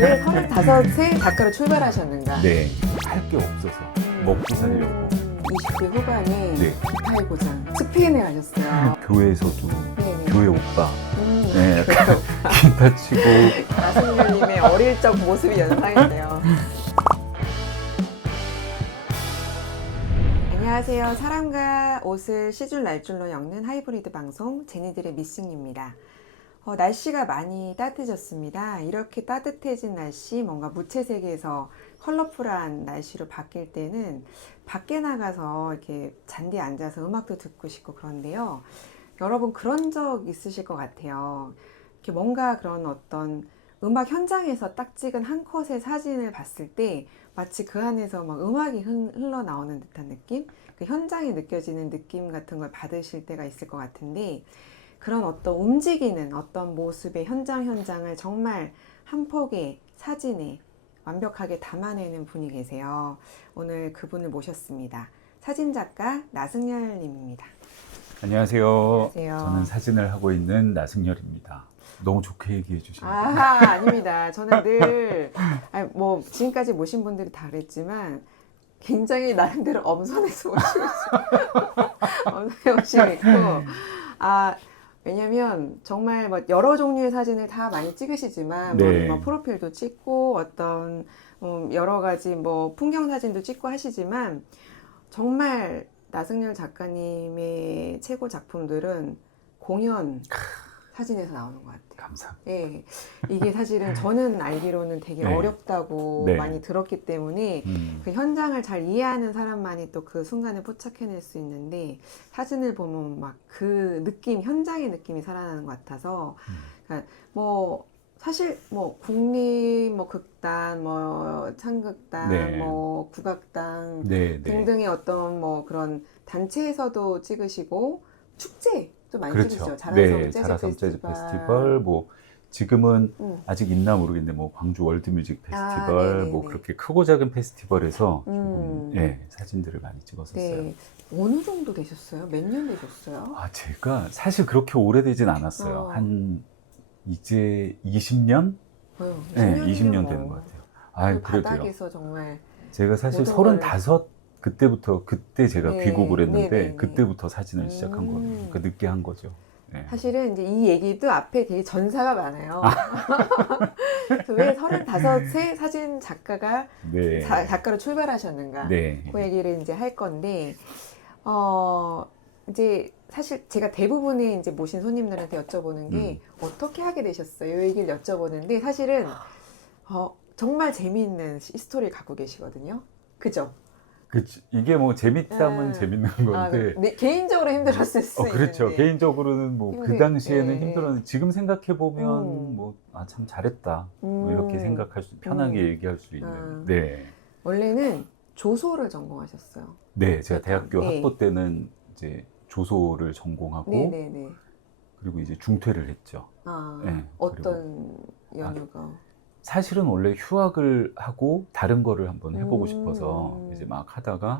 왜 35세 작가로 출발하셨는가? 네, 할 게 없어서 먹고 살려고. 20대 후반에 네. 기타의 고장 스페인에 가셨어요. 교회에서도 네네. 교회 오빠, 네. 네, 약간 기타 치고. 나승열님의 어릴 적 모습이 연상이네요. 안녕하세요. 사람과 옷을 시줄 날줄로 엮는 하이브리드 방송 제니들의 미싱입니다. 날씨가 많이 따뜻해졌습니다. 이렇게 따뜻해진 날씨, 뭔가 무채색에서 컬러풀한 날씨로 바뀔 때는 밖에 나가서 이렇게 잔디에 앉아서 음악도 듣고 싶고 그런데요. 여러분 그런 적 있으실 것 같아요. 이렇게 뭔가 그런 어떤 음악 현장에서 딱 찍은 한 컷의 사진을 봤을 때 마치 그 안에서 막 음악이 흘러나오는 듯한 느낌? 그 현장에 느껴지는 느낌 같은 걸 받으실 때가 있을 것 같은데, 그런 어떤 움직이는 어떤 모습의 현장을 정말 한 폭의 사진에 완벽하게 담아내는 분이 계세요. 오늘 그분을 모셨습니다. 사진작가 나승열 님입니다. 안녕하세요. 안녕하세요. 저는 사진을 하고 있는 나승열입니다. 너무 좋게 얘기해 주시네요. 아닙니다. 저는 늘 지금까지 모신 분들이 다 그랬지만 굉장히 나름대로 엄선해서 모시고 있어요. 엄선해 모시고 있고, 왜냐면 정말 뭐 여러 종류의 사진을 다 많이 찍으시지만 네. 뭐 프로필도 찍고 어떤 여러 가지 뭐 풍경 사진도 찍고 하시지만 정말 나승열 작가님의 최고 작품들은 공연 사진에서 나오는 것 같아요. 감사합니다. 예, 이게 사실은 저는 알기로는 되게 네. 어렵다고 네. 많이 들었기 때문에 그 현장을 잘 이해하는 사람만이 또 그 순간을 포착해낼 수 있는데, 사진을 보면 막 그 느낌, 현장의 느낌이 살아나는 것 같아서, 그러니까 뭐 사실 뭐 국립 뭐 극단, 뭐 창극단, 네. 뭐 국악당 네, 네. 등등의 어떤 뭐 그런 단체에서도 찍으시고 축제 또 많이 그렇죠. 찍으시죠. 네, 재즈 자라섬 재즈 페스티벌. 페스티벌, 뭐 지금은 음. 아직 있나 모르겠는데 뭐 광주 월드뮤직 페스티벌, 네네네. 뭐 그렇게 크고 작은 페스티벌에서 음. 조금 사진들을 많이 찍었었어요. 네. 어느 정도 되셨어요? 몇 년 되셨어요? 제가 사실 그렇게 오래되진 않았어요. 한 이제 20년? 네, 20년 되는 것 같아요. 그 그래도요. 바닥에서 정말 제가 사실 모든 걸- 35 그때 제가 네, 귀국을 했는데 네네네. 그때부터 사진을 시작한 거예요. 그러니까 늦게 한 거죠. 네. 사실은 이제 이 얘기도 앞에 되게 전사가 많아요. 그래서 왜 35세 사진 작가가 네. 작가로 출발하셨는가? 네. 그 얘기를 이제 할 건데, 이제 사실 제가 대부분의 이제 모신 손님들한테 여쭤보는 게 어떻게 하게 되셨어요? 이 얘기를 여쭤보는데 사실은 정말 재미있는 스토리를 갖고 계시거든요. 그죠? 이게 뭐 재밌다면 재밌는 건데. 개인적으로 힘들었을 수 그렇죠. 있는데. 개인적으로는 뭐 그 힘들- 당시에는 네. 힘들었는데 지금 생각해 보면 뭐 참 잘했다. 뭐 이렇게 생각할 수, 편하게 얘기할 수 있는. 네. 원래는 조소를 전공하셨어요. 네, 제가 대학교 네. 학부 때는 이제 조소를 전공하고 네네네. 그리고 이제 중퇴를 했죠. 네, 어떤 연유가? 사실은 원래 휴학을 하고 다른 거를 한번 해보고 싶어서 이제 막 하다가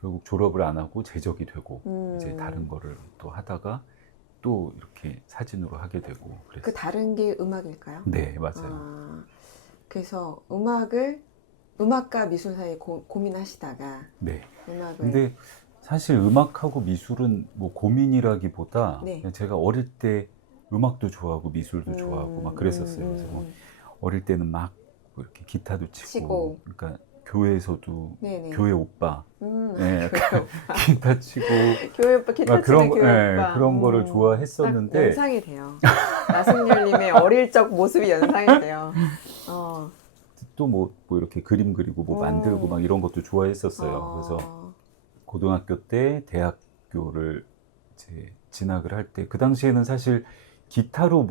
결국 졸업을 안 하고 재적이 되고 이제 다른 거를 또 하다가 또 이렇게 사진으로 하게 되고 그랬어요. 그 다른 게 음악일까요? 네, 맞아요. 그래서 음악과 미술 사이에 고민하시다가 네. 음악을. 근데 사실 음악하고 미술은 뭐 고민이라기보다 네. 그냥 제가 어릴 때 음악도 좋아하고 미술도 좋아하고 막 그랬었어요. 그래서 뭐 어릴 때는 막뭐 이렇게 기타도 치고. 그러니까 교회에서도 네네. 교회 오빠, 교회 기타 치고 교회 오빠, 기타 막 치는 교회 오빠. 그런 거를 딱 좋아했었는데 연상이 돼요. 나승열님의 어릴 적 모습이 연상이 돼요. 또 뭐 이렇게 그림 그리고 뭐 만들고 막 이런 것도 좋아했었어요. 그래서 고등학교 때 대학교를 이제 진학을 할 때 그 당시에는 사실 기타로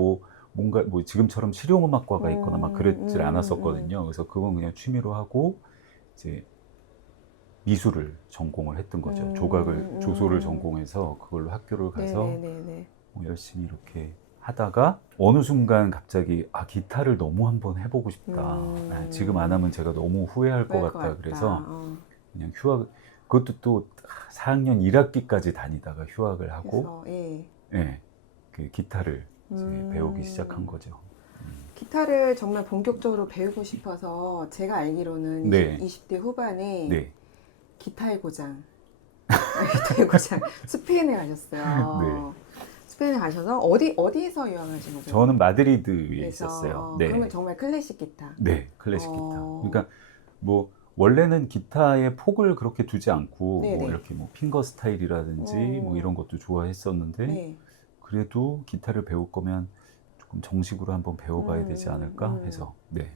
뭔가 지금처럼 실용음악과가 있거나 막 그랬질 않았었거든요. 그래서 그건 그냥 취미로 하고 이제 미술을 전공을 했던 거죠. 조소를 전공해서 그걸로 학교를 가서 뭐 열심히 이렇게 하다가 어느 순간 갑자기 기타를 너무 한번 해보고 싶다. 지금 안 하면 제가 너무 후회할 것 같다. 그래서 그냥 휴학, 그것도 또 4학년 1학기까지 다니다가 휴학을 하고 그 기타를 이제 배우기 시작한 거죠. 기타를 정말 본격적으로 배우고 싶어서 제가 알기로는 네. 20대 후반에 네. 기타의 고장, 기타의 고장 스페인에 가셨어요. 스페인에 가셔서 어디에서 유학하신 거죠? 저는 마드리드에 그래서, 있었어요. 네. 그러면 정말 클래식 기타. 네, 클래식 어. 기타. 그러니까 뭐 원래는 기타의 폭을 그렇게 두지 않고 네네. 뭐 이렇게 뭐 핑거 스타일이라든지 뭐 이런 것도 좋아했었는데 네. 그래도 기타를 배울 거면 조금 정식으로 한번 배워봐야 되지 않을까 해서 네.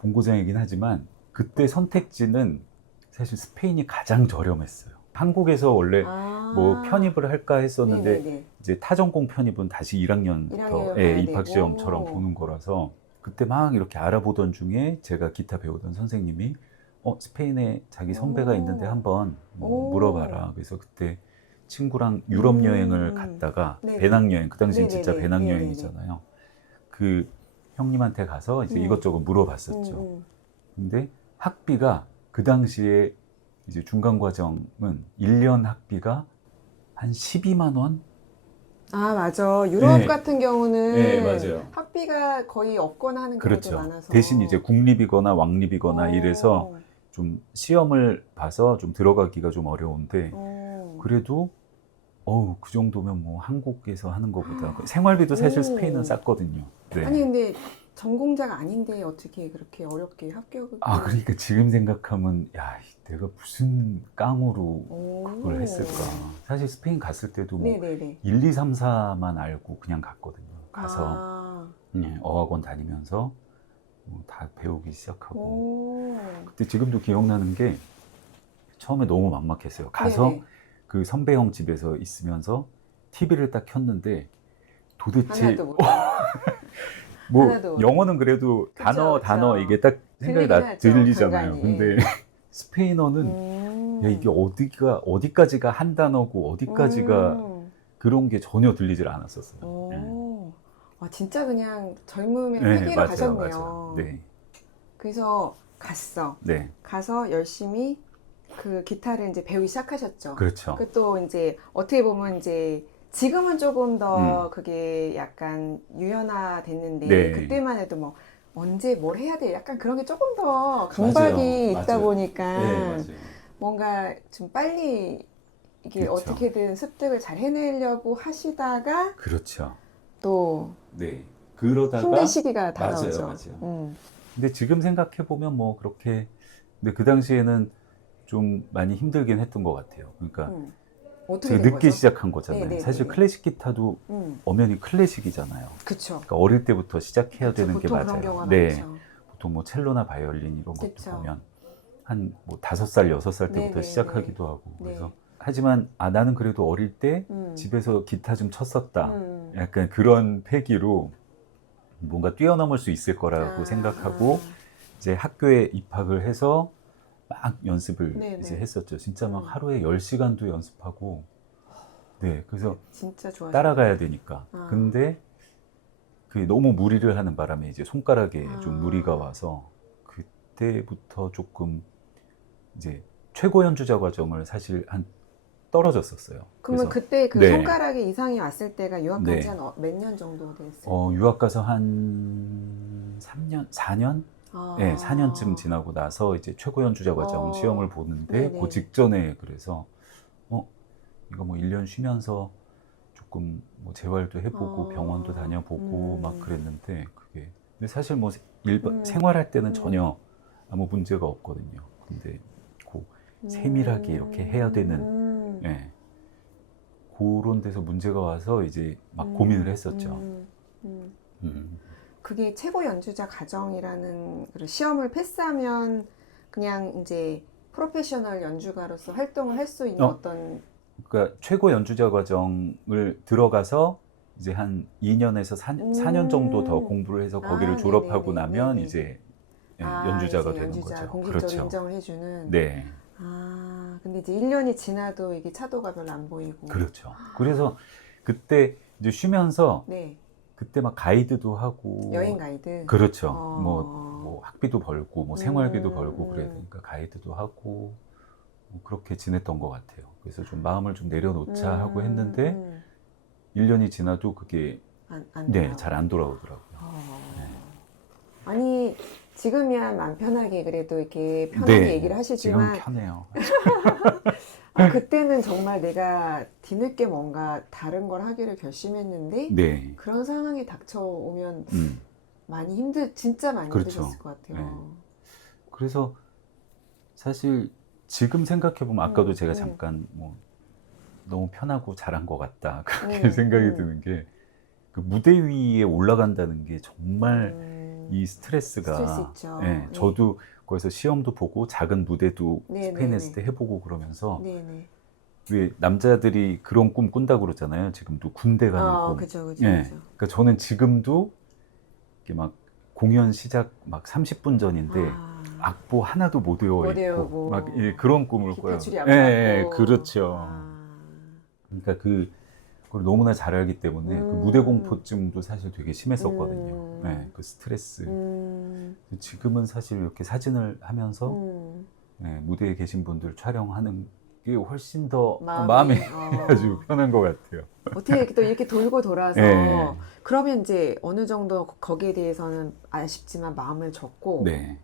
본고장이긴 하지만 그때 선택지는 사실 스페인이 가장 저렴했어요. 한국에서 원래 뭐 편입을 할까 했었는데 네네네. 이제 타전공 편입은 다시 1학년부터 1학년 예, 가야 입학 시험처럼 되고. 보는 거라서 그때 막 이렇게 알아보던 중에 제가 기타 배우던 선생님이 스페인에 자기 선배가 오. 있는데 한번 뭐 오. 물어봐라. 그래서 그때 친구랑 유럽 여행을 갔다가 네네. 배낭여행, 그 당시엔 진짜 네네네. 배낭여행이잖아요. 그 형님한테 가서 이제 이것저것 물어봤었죠. 근데 학비가 그 당시에 이제 중간과정은 1년 학비가 한 12만 원? 아, 맞아. 유럽 네. 같은 경우는 네, 맞아요. 학비가 거의 없거나 하는 경우도 그렇죠. 많아서. 대신 이제 국립이거나 왕립이거나 이래서 좀 시험을 봐서 좀 들어가기가 좀 어려운데 그래도 그 정도면 뭐 한국에서 하는 것보다 생활비도 사실 오. 스페인은 쌌거든요. 네. 아니 근데 전공자가 아닌데 어떻게 그렇게 어렵게 합격을? 그러니까 지금 생각하면 야, 내가 무슨 깡으로 그걸 했을까. 사실 스페인 갔을 때도 뭐 네네네. 1, 2, 3, 4만 알고 그냥 갔거든요. 가서 어학원 다니면서 다 배우기 시작하고. 그때 지금도 기억나는 게 처음에 너무 막막했어요. 가서 네네. 그 선배 형 집에서 있으면서 TV를 딱 켰는데 도대체 하나도 모르. 뭐 하나도 영어는 그래도 그쵸, 단어 그쵸. 이게 딱 생각이 들리긴 하죠, 들리잖아요. 간간히. 근데 스페인어는 야, 이게 어디까지가 한 단어고 어디까지가 그런 게 전혀 들리질 않았었어요. 네. 진짜 그냥 젊음의 네, 패기로 맞아요, 가셨네요. 맞아요. 네. 그래서 갔어. 네. 가서 열심히 그 기타를 이제 배우기 시작하셨죠. 그렇죠. 그 또 이제 어떻게 보면 이제 지금은 조금 더 그게 약간 유연화됐는데 네. 그때만 해도 뭐 언제 뭘 해야 돼 약간 그런 게 조금 더 강박이 맞아요. 있다 맞아요. 보니까 네, 맞아요. 뭔가 좀 빨리 이게 그렇죠. 어떻게든 습득을 잘 해내려고 하시다가 그렇죠. 또 네. 그러다가 힘든 시기가 다가오죠. 맞아요. 근데 지금 생각해 보면 뭐 그렇게 근데 그 당시에는 좀 많이 힘들긴 했던 것 같아요. 그러니까 어떻게 제가 된 늦게 거죠? 시작한 거잖아요. 네네네네. 사실 클래식 기타도 엄연히 클래식이잖아요. 그쵸. 그러니까 어릴 때부터 시작해야 그쵸, 되는 게 보통 그런 맞아요. 경우가 네. 많죠. 보통 뭐 첼로나 바이올린 이런 것도 그쵸. 보면 한 뭐 5살, 6살 때부터 네네네. 시작하기도 하고. 네. 그래서 하지만 나는 그래도 어릴 때 집에서 기타 좀 쳤었다. 약간 그런 패기로 뭔가 뛰어넘을 수 있을 거라고 생각하고 이제 학교에 입학을 해서 막 연습을 네네. 이제 했었죠. 진짜 막 하루에 10시간도 연습하고 네, 그래서 진짜 좋아요. 따라가야 되니까. 근데 그게 너무 무리를 하는 바람에 이제 손가락에 좀 무리가 와서 그때부터 조금 이제 최고 연주자 과정을 사실 한 떨어졌었어요. 그러면 그래서 그때 그 네. 손가락에 이상이 왔을 때가 유학 간지 네. 한 몇 년 정도 됐어요? 유학 가서 한 3년, 4년? 네, 4년쯤 지나고 나서 이제 최고 연주자 과정 시험을 보는데 네네. 그 직전에 그래서 이거 뭐 1년 쉬면서 조금 뭐 재활도 해보고 병원도 다녀보고 막 그랬는데 그게 근데 사실 뭐 생활할 때는 전혀 아무 문제가 없거든요. 근데 그 세밀하게 이렇게 해야 되는 그런 데서 문제가 와서 이제 막 고민을 했었죠. 그게 최고 연주자 과정이라는 그 시험을 패스하면 그냥 이제 프로페셔널 연주가로서 활동을 할 수 있는 어떤 그러니까 최고 연주자 과정을 들어가서 이제 한 2년에서 4년 정도 더 공부를 해서 거기를 졸업하고 네네네, 나면 네네. 이제 연주자가 이제 되는 연주자 거죠. 공식적으로 그렇죠. 인정을 해주는. 네. 근데 이제 1년이 지나도 이게 차도가 별로 안 보이고. 그렇죠. 그래서 그때 이제 쉬면서 네. 그때 막 가이드도 하고 여행 가이드. 그렇죠. 뭐 학비도 벌고 뭐 생활비도 벌고 그래야 되니까 가이드도 하고 뭐 그렇게 지냈던 것 같아요. 그래서 좀 마음을 좀 내려놓자 하고 했는데 1년이 지나도 그게 안 네, 잘 안 돌아오더라고요. 네. 아니 지금이야 마음 편하게 그래도 이렇게 편하게 네, 얘기를 하시지만 지금 편해요. 그때는 정말 내가 뒤늦게 뭔가 다른 걸 하기를 결심했는데 네, 그런 상황이 닥쳐오면 음, 많이 진짜 많이 그렇죠. 힘드셨을 것 같아요. 그래서 사실 지금 생각해 보면 아까도 제가 음. 잠깐 뭐 너무 편하고 잘한 것 같다 그렇게 생각이 드는 게 그 무대 위에 올라간다는 게 정말 이 스트레스 스트레스가 있죠. 예, 네. 저도 거기서 시험도 보고 작은 무대도 네, 스페인 네, 했을 때 해보고 그러면서 네네. 왜 남자들이 그런 꿈 꾼다고 그러잖아요. 지금도 군대 가는 꿈. 그죠, 그죠, 예. 그죠. 그러니까 저는 지금도 이렇게 막 공연 시작 막 30분 전인데 악보 하나도 못 외워 못 있고 외우고. 막 그런 꿈을 기타 꿔요. 줄이 안 예, 예, 맞고. 그렇죠. 그러니까 그걸 너무나 잘 알기 때문에 그 무대 공포증도 사실 되게 심했었거든요. 예, 그 스트레스. 지금은 사실 이렇게 사진을 하면서 예, 무대에 계신 분들 촬영하는 게 훨씬 더 마음이 아주 편한 것 같아요. 어떻게 또 이렇게 돌고 돌아서 예. 그러면 이제 어느 정도 거기에 대해서는 아쉽지만 마음을 접고 네.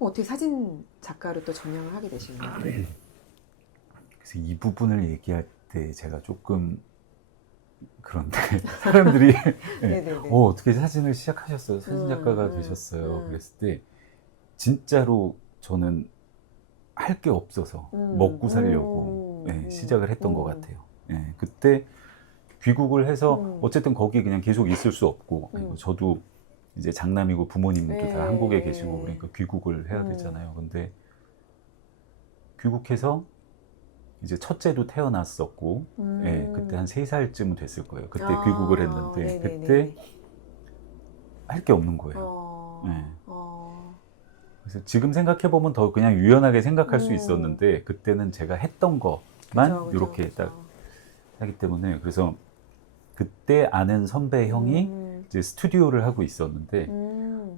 어떻게 사진 작가로 또 전향을 하게 되신 거예요? 그래서 이 부분을 얘기할 때 제가 조금 그런데 사람들이 네네네. 어떻게 사진을 시작하셨어요? 사진 작가가 되셨어요? 그랬을 때 진짜로 저는 할 게 없어서 먹고 살려고 시작을 했던 것 같아요. 예, 그때 귀국을 해서 어쨌든 거기 그냥 계속 있을 수 없고 그리고 저도 이제 장남이고 부모님도 다 한국에 계시고 그러니까 귀국을 해야 되잖아요. 근데 귀국해서 이제 첫째도 태어났었고 예, 그때 한 3살쯤 됐을 거예요. 그때 귀국을 했는데 네네네네. 그때 할 게 없는 거예요. 예. 그래서 지금 생각해 보면 더 그냥 유연하게 생각할 수 있었는데 그때는 제가 했던 것만 이렇게 딱 하기 때문에 그래서 그때 아는 선배 형이 이제 스튜디오를 하고 있었는데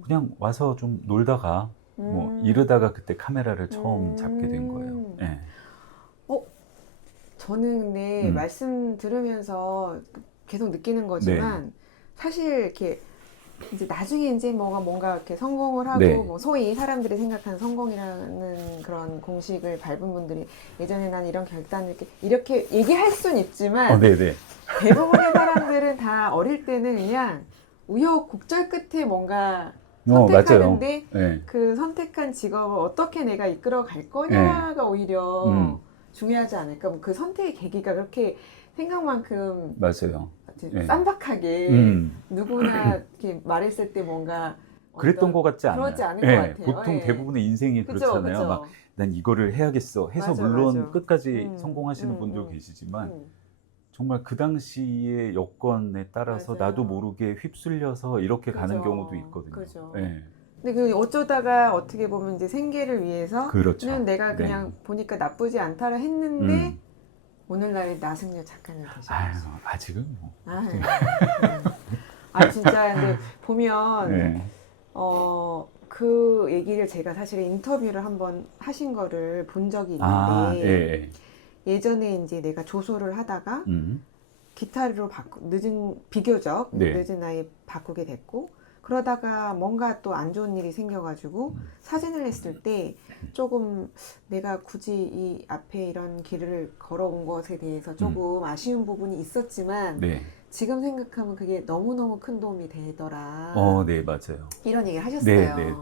그냥 와서 좀 놀다가 뭐 이러다가 그때 카메라를 처음 잡게 된 거예요. 예. 저는 근데 말씀 들으면서 계속 느끼는 거지만 사실 이렇게 이제 나중에 이제 뭔가 이렇게 성공을 하고 네. 뭐 소위 사람들이 생각하는 성공이라는 그런 공식을 밟은 분들이 예전에 난 이런 결단을 이렇게 얘기할 순 있지만 네네. 대부분의 사람들은 다 어릴 때는 그냥 우여곡절 끝에 뭔가 선택하는데 맞아요. 그 선택한 직업을 어떻게 내가 이끌어 갈 거냐가 오히려 중요하지 않을까. 뭐그 선택의 계기가 그렇게 생각만큼 맞아요. 쌈박하게 누구나 이렇게 말했을 때 뭔가 그랬던 것 같지 않아요. 그러지 않은 것 같아요. 보통 대부분의 인생이 그죠, 그렇잖아요. 그죠. 막 난 이거를 해야겠어 해서 맞아, 물론 맞아. 끝까지 성공하시는 분도 계시지만 정말 그 당시의 여건에 따라서 맞아요. 나도 모르게 휩쓸려서 이렇게 가는 그죠. 경우도 있거든요. 그죠. 예. 근데 그 어쩌다가 어떻게 보면 이제 생계를 위해서 그렇죠. 는 내가 그냥 보니까 나쁘지 않다라 했는데 오늘날 나승려 작가님 아유, 되셨어요. 아직은 뭐. 진짜 근데 보면 그 얘기를 제가 사실 인터뷰를 한번 하신 거를 본 적이 있는데 예전에 이제 내가 조소를 하다가 기타로 비교적 늦은 나이에 바꾸게 됐고 그러다가 뭔가 또 안 좋은 일이 생겨가지고 사진을 했을 때 조금 내가 굳이 이 앞에 이런 길을 걸어온 것에 대해서 조금 아쉬운 부분이 있었지만 지금 생각하면 그게 너무너무 큰 도움이 되더라. 네, 맞아요. 이런 얘기를 하셨어요. 네.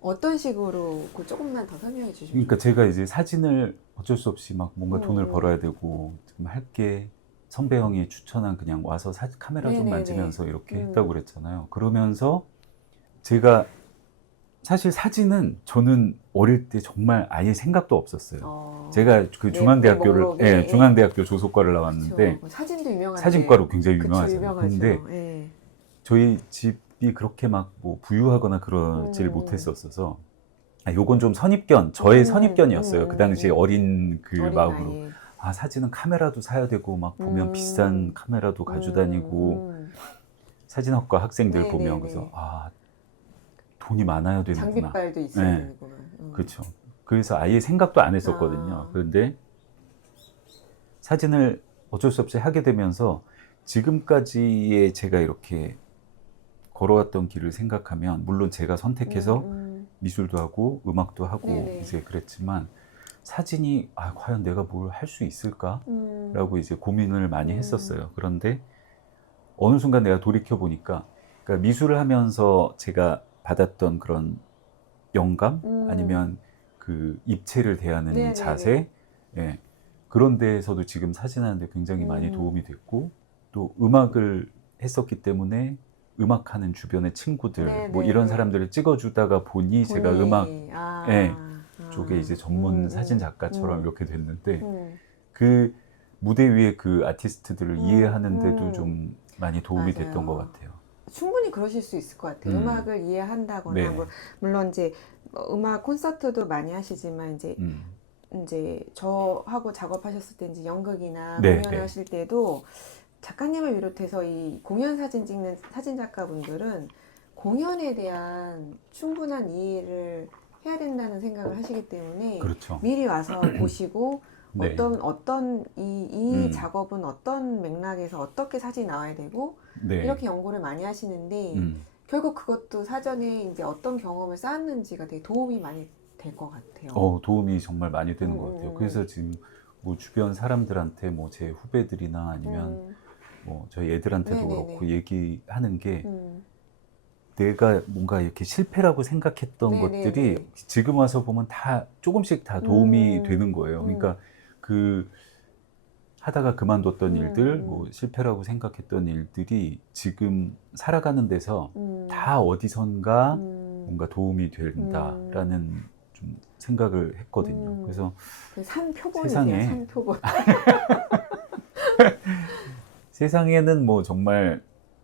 어떤 식으로 그 조금만 더 설명해 주시면. 그러니까 제가 이제 사진을 어쩔 수 없이 막 뭔가 돈을 벌어야 되고 지금 할게 선배 형이 추천한 그냥 와서 카메라 좀 만지면서 이렇게 했다고 그랬잖아요. 그러면서 제가 사실 사진은 저는 어릴 때 정말 아예 생각도 없었어요. 제가 그 중앙대학교 조소과를 나왔는데 그쵸. 사진도 유명한데 사진과로 굉장히 그쵸, 유명하잖아요. 근데 저희 집이 그렇게 막 뭐 부유하거나 그러질 못했었어서 요건 좀 저의 선입견이었어요. 그 당시에 어린 마음으로. 나이에. 사진은 카메라도 사야 되고 막 보면 비싼 카메라도 가져다니고 사진학과 학생들 보면 그래서 돈이 많아야 되는구나. 장비빨도 있어야 되는구나. 그렇죠. 그래서 아예 생각도 안 했었거든요. 그런데 사진을 어쩔 수 없이 하게 되면서 지금까지의 제가 이렇게 걸어왔던 길을 생각하면 물론 제가 선택해서 음. 미술도 하고 음악도 하고 네네. 이제 그랬지만 사진이 과연 내가 뭘 할 수 있을까? 음. 라고 이제 고민을 많이 음. 했었어요. 그런데 어느 순간 내가 돌이켜 보니까 그러니까 미술을 하면서 제가 받았던 그런 영감 아니면 그 입체를 대하는 네네네. 자세 예. 그런 데에서도 지금 사진하는데 굉장히 많이 도움이 됐고 또 음악을 했었기 때문에 음악하는 주변의 친구들 뭐 이런 네네네. 사람들을 찍어주다가 보니 제가 음악 예, 쪽에 이제 전문 사진 작가처럼 이렇게 됐는데 그 무대 위에 그 아티스트들을 이해하는 데도 좀 많이 도움이 됐던 것 맞아요. 같아요. 충분히 그러실 수 있을 것 같아요. 음악을 이해한다거나, 네. 물론 이제 음악 콘서트도 많이 하시지만, 이제 저하고 작업하셨을 때 이제 연극이나 네, 공연을 네. 하실 때도 작가님을 비롯해서 이 공연 사진 찍는 사진 작가분들은 공연에 대한 충분한 이해를 해야 된다는 생각을 하시기 때문에 그렇죠. 미리 와서 보시고 네. 어떤 이 작업은 어떤 맥락에서 어떻게 사진이 나와야 되고 네. 이렇게 연구를 많이 하시는데 결국 그것도 사전에 이제 어떤 경험을 쌓았는지가 되게 도움이 많이 될 것 같아요. 도움이 정말 많이 되는 것 같아요. 그래서 지금 뭐 주변 사람들한테 뭐 제 후배들이나 아니면 뭐 저희 애들한테도 네네네. 그렇고 얘기하는 게 음. 내가 뭔가 이렇게 실패라고 생각했던 네네네. 것들이 지금 와서 보면 다 조금씩 다 도움이 되는 거예요. 그러니까 그 하다가 그만뒀던 일들, 뭐 실패라고 생각했던 일들이 지금 살아가는 데서 다 어디선가 뭔가 도움이 된다라는 좀 생각을 했거든요. 그래서 그 산표본이세요, 세상에 산표본. 세상에는 뭐 정말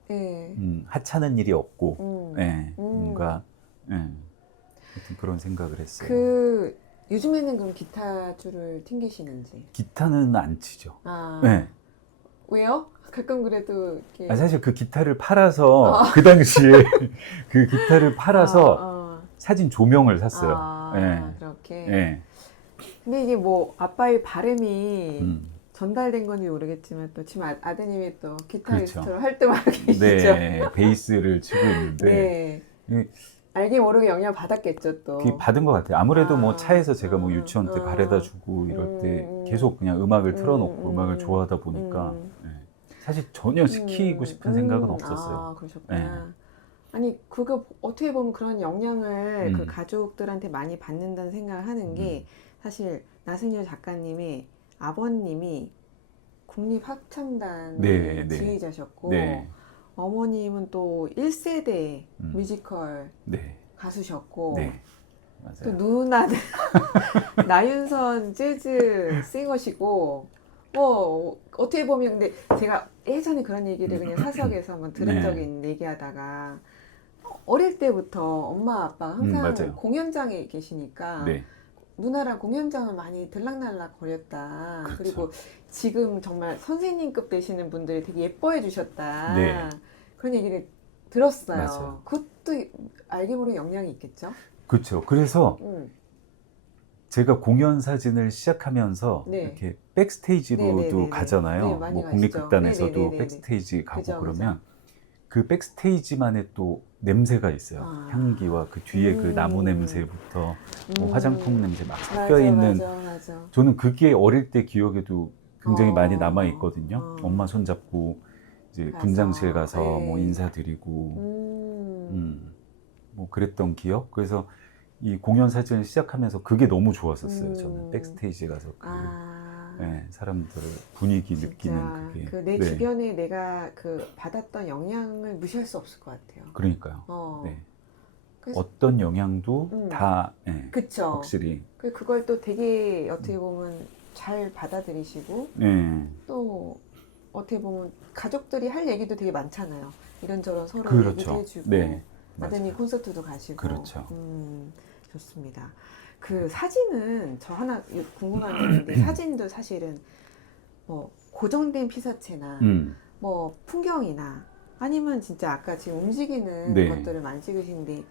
네. 하찮은 일이 없고, 예, 뭔가 하여튼 그런 생각을 했어요. 그 요즘에는 그럼 기타 줄을 튕기시는지? 기타는 안 치죠. 아, 네. 왜요? 가끔 그래도 이렇게 사실 그 기타를 팔아서 그 당시에 그 기타를 팔아서 사진 조명을 샀어요. 예. 그렇게. 예. 근데 이게 뭐 아빠의 바람이 전달된 건지 모르겠지만 또 지금 아드님이 또 기타리스트로 그렇죠. 활동하고 계시죠. 네, 베이스를 치고 있는데 네. 알게 모르게 영향 받았겠죠 또. 그게 받은 것 같아요. 아무래도 뭐 차에서 제가 뭐 유치원 때 바래다 주고 이럴 때 계속 그냥 음악을 틀어놓고 음악을 좋아하다 보니까 예. 사실 전혀 시키고 싶은 생각은 없었어요. 그러셨구나. 예. 아니 그거 어떻게 보면 그런 영향을 그 가족들한테 많이 받는다는 생각을 하는 게 사실 나승열 작가님의 아버님이 국립합창단 네, 네. 지휘자셨고 네. 어머님은 또 1세대 뮤지컬 네. 가수셨고 네. 또 맞아요. 누나는 나윤선 재즈 싱어시고 뭐 어떻게 보면 근데 제가 예전에 그런 얘기를 그냥 사석에서 한번 들은 네. 적이 있는데 얘기하다가 어릴 때부터 엄마 아빠가 항상 맞아요. 공연장에 계시니까 네. 누나랑 공연장을 많이 들락날락 거렸다. 그렇죠. 그리고 지금 정말 선생님급 되시는 분들이 되게 예뻐해 주셨다. 네. 그런 얘기를 들었어요. 맞아요. 그것도 알게 모르게 영향이 있겠죠? 그렇죠. 그래서 음. 제가 공연 사진을 시작하면서 네. 이렇게 백스테이지로도 네네네네. 가잖아요. 네, 많이 뭐 가시죠. 국립극단에서도 네네네네. 백스테이지 가고 그죠, 그러면 그 백스테이지만의 또 냄새가 있어요. 향기와 그 뒤에 그 나무 냄새부터 뭐 화장품 냄새 막 섞여 있는. 맞아. 저는 그게 어릴 때 기억에도 굉장히 많이 남아 있거든요. 어. 엄마 손잡고 이제 가서, 분장실 가서 네. 뭐 인사드리고 뭐 그랬던 기억. 그래서 이 공연 사진을 시작하면서 그게 너무 좋았었어요. 저는 백스테이지 가서 그 네, 사람들 분위기 느끼는 그게. 그 내 네. 주변에 내가 그 받았던 영향을 무시할 수 없을 것 같아요. 그러니까요. 네. 그래서, 어떤 영향도 다 네, 그쵸. 확실히. 그걸 또 되게 어떻게 보면 잘 받아들이시고 네. 또 어떻게 보면 가족들이 할 얘기도 되게 많잖아요. 이런저런 서로 그렇죠. 얘기도 해주고 네, 아드님 맞아요. 콘서트도 가시고. 그렇죠. 좋습니다. 그 사진은 저 하나 궁금한 게 있는데 사진도 사실은 뭐 고정된 피사체나 뭐 풍경이나 아니면 진짜 아까 지금 움직이는 네. 것들을 많이 찍으시는데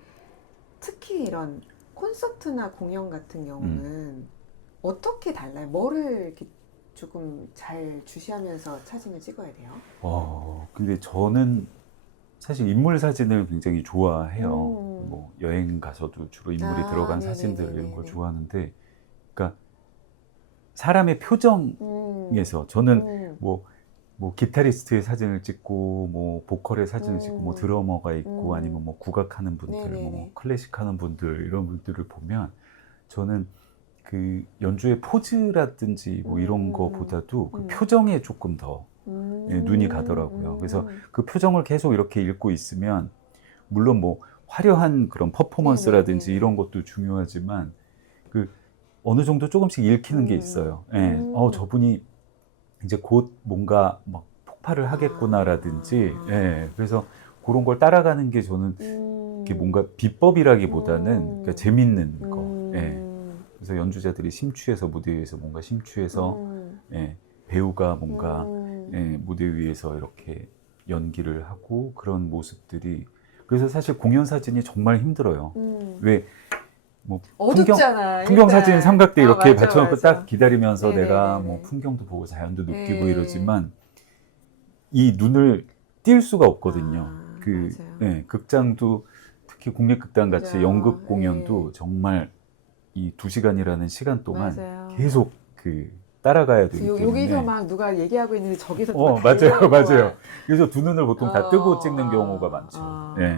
특히 이런 콘서트나 공연 같은 경우는 어떻게 달라요? 뭐를 이렇게 조금 잘 주시하면서 사진을 찍어야 돼요? 근데 저는 사실 인물 사진을 굉장히 좋아해요. 음. 뭐 여행 가서도 주로 인물이 들어간 사진들 이런 걸 네네네네네. 좋아하는데, 그러니까 사람의 표정에서 저는 뭐 기타리스트의 사진을 찍고 뭐 보컬의 사진을 찍고 뭐 드러머가 있고 아니면 뭐 국악하는 분들, 뭐 네네네. 클래식 하는 분들 이런 분들을 보면 저는 그 연주의 포즈라든지 뭐 이런 거보다도 그 표정에 조금 더 눈이 가더라고요. 그래서 그 표정을 계속 이렇게 읽고 있으면 물론 뭐 화려한 그런 퍼포먼스라든지 네네네네. 이런 것도 중요하지만 그 어느 정도 조금씩 읽히는 게 있어요. 예. 저분이 이제 곧 뭔가 막 폭발을 하겠구나라든지, 예. 그래서 그런 걸 따라가는 게 저는 이게 뭔가 비법이라기보다는 그러니까 재밌는 거. 예. 그래서 연주자들이 심취해서 무대 위에서 뭔가 심취해서 예. 배우가 뭔가 예. 무대 위에서 이렇게 연기를 하고 그런 모습들이, 그래서 사실 공연 사진이 정말 힘들어요. 왜 뭐 어둡잖아. 풍경 사진 일단. 삼각대 이렇게 맞아, 받쳐놓고 맞아. 딱 기다리면서 내가 네네네네. 뭐 풍경도 보고 자연도 느끼고 네. 이러지만 이 눈을 뗄 수가 없거든요. 그 맞아요. 예, 극장도 특히 국립극단 같이 맞아요. 연극 공연도 정말 이 2시간이라는 시간 동안 맞아요. 계속 그 따라가야 되기 그래서 때문에 여기서 막 누가 얘기하고 있는데 저기서 또 맞아요, 달려오고 맞아요. 막. 그래서 두 눈을 보통 다 뜨고 찍는 경우가 많죠. 예.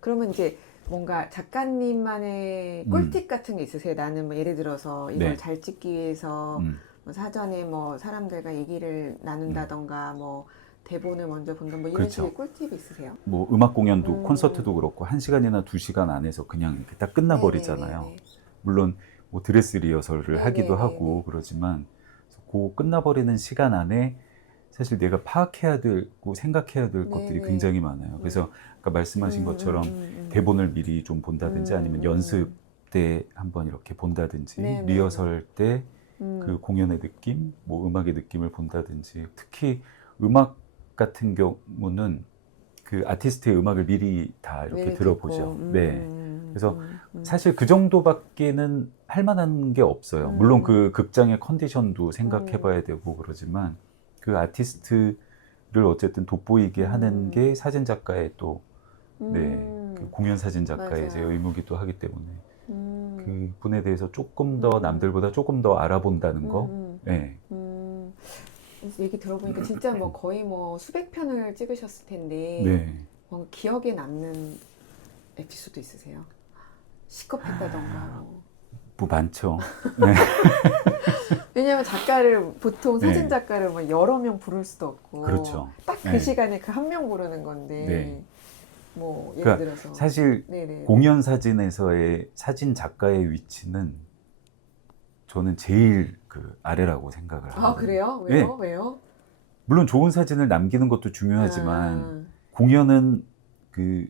그러면 이제 뭔가 작가님만의 꿀팁 같은 게 있으세요? 나는 뭐 예를 들어서 이걸 네. 잘 찍기 위해서 뭐 사전에 뭐 사람들과 얘기를 나눈다던가 뭐 대본을 먼저 본다 뭐 이런 그렇죠. 식의 꿀팁이 있으세요? 뭐 음악 공연도 음. 콘서트도 그렇고 1시간이나 2시간 안에서 그냥 이렇게 딱 끝나버리잖아요. 네네네네. 물론 뭐 드레스 리허설을 하기도 네네네네. 하고 그러지만 그 끝나버리는 시간 안에 사실 내가 파악해야 되고 생각해야 될 것들이 네네. 굉장히 많아요. 그래서 아까 말씀하신 것처럼 대본을 미리 좀 본다든지 아니면 연습 때 한번 이렇게 본다든지 네네. 리허설 때 그 공연의 느낌, 뭐 음악의 느낌을 본다든지, 특히 음악 같은 경우는 그 아티스트의 음악을 미리 다 이렇게 미리 들어보죠. 듣고. 네. 그래서 사실 그 정도밖에는 할 만한 게 없어요. 물론 그 극장의 컨디션도 생각해 봐야 되고 그러지만 그 아티스트를 어쨌든 돋보이게 하는 게 사진 작가의 또 그 공연 사진 작가의 이제 맞아요. 의무기도 하기 때문에 그 분에 대해서 조금 더 남들보다 조금 더 알아본다는 거. 네. 얘기 들어보니까 진짜 뭐 거의 뭐 수백 편을 찍으셨을 텐데 네. 기억에 남는 에피소드 있으세요? 시겁했다던가 뭐 많죠. 네. 왜냐면 작가를 보통 사진 네. 작가를 뭐 여러 명 부를 수도 없고 그렇죠. 딱 그 네. 시간에 그 한 명 부르는 건데 네. 뭐 예를 그러니까 들어서 사실 네네. 공연 사진에서의 사진 작가의 위치는 저는 제일 그 아래라고 생각을 하거든요. 아 그래요? 왜요? 왜요? 물론 좋은 사진을 남기는 것도 중요하지만 공연은 그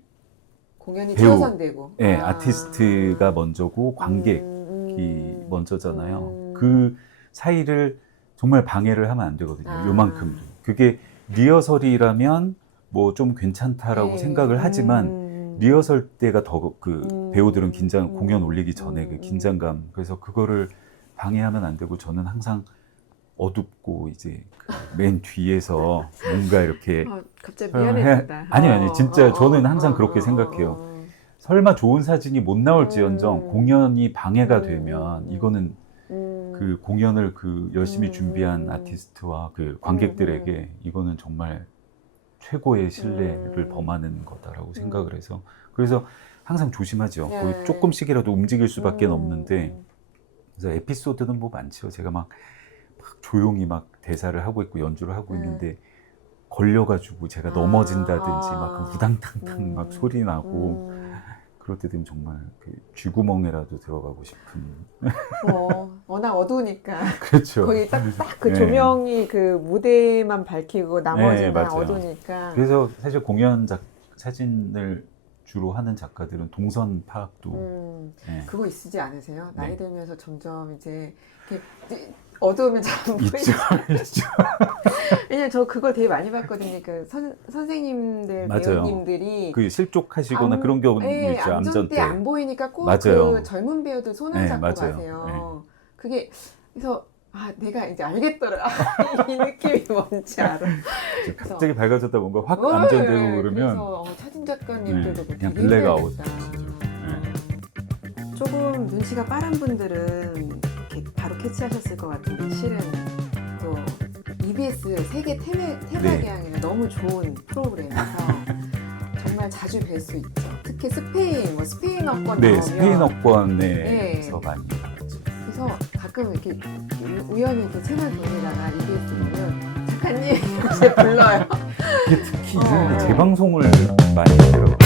공연이 배우, 최우선되고 아티스트가 먼저고 관객이 먼저잖아요. 그 사이를 정말 방해를 하면 안 되거든요. 요만큼도. 그게 리허설이라면 뭐 좀 괜찮다라고 생각을 하지만 리허설 때가 더 그 배우들은 공연 올리기 전에 그 긴장감, 그래서 그거를 방해하면 안 되고 저는 항상 어둡고 이제 그 맨 뒤에서 뭔가 이렇게 갑자기 미안해진다. 아니요 진짜 저는 항상 그렇게 생각해요. 설마 좋은 사진이 못 나올지언정 공연이 방해가 되면 이거는 그 공연을 그 열심히 준비한 아티스트와 그 관객들에게 이거는 정말 최고의 신뢰를 범하는 거다라고 생각을 해서, 그래서 항상 조심하죠. 거의 조금씩이라도 움직일 수밖에 없는데, 그래서 에피소드는 뭐 많죠. 제가 막 조용히 막 대사를 하고 있고 연주를 하고 있는데 걸려가지고 제가 넘어진다든지 막 우당탕탕 막 소리 나고 그럴 때 되면 정말 그 쥐구멍에라도 들어가고 싶은. 워낙 어두우니까. 그렇죠. 거의 딱 그 조명이 그 무대만 밝히고 나머지는 다 맞아요. 어두우니까. 그래서 사실 공연 사진을 주로 하는 작가들은 동선 파악도 그거 있으지 않으세요? 나이 네. 들면서 점점 이제 어두우면 잘 안 보이죠. 있죠. 왜냐면 저 그걸 되게 많이 봤거든요. 그 선생님들, 맞아요. 배우님들이 그 실족하시거나 그런 경우 있죠. 암전 때. 안 보이니까 꼭 맞아요. 그 젊은 배우들 손을 잡고 맞아요. 가세요. 그게 그래서 아, 내가 이제 알겠더라. 이 느낌이 뭔지 알아. 갑자기 밝아졌다 뭔가 확 안전되고 그러면 그래서 사진 작가님들도 네, 그냥 블랙아웃. 조금 눈치가 빠른 분들은 이렇게 바로 캐치하셨을 것 같은데 실은 또 EBS 세계 테마개항이나 너무 좋은 프로그램에서 정말 자주 뵐 수 있죠. 특히 스페인, 뭐 스페인어권 네, 나오면 스페인어권에서 많이 그래서 가끔 이렇게 우연히 이렇게 채널 돌리다가 EBS 보면 작가님 이제 불러요. 이게 특히 재방송을 많이 하더라고요.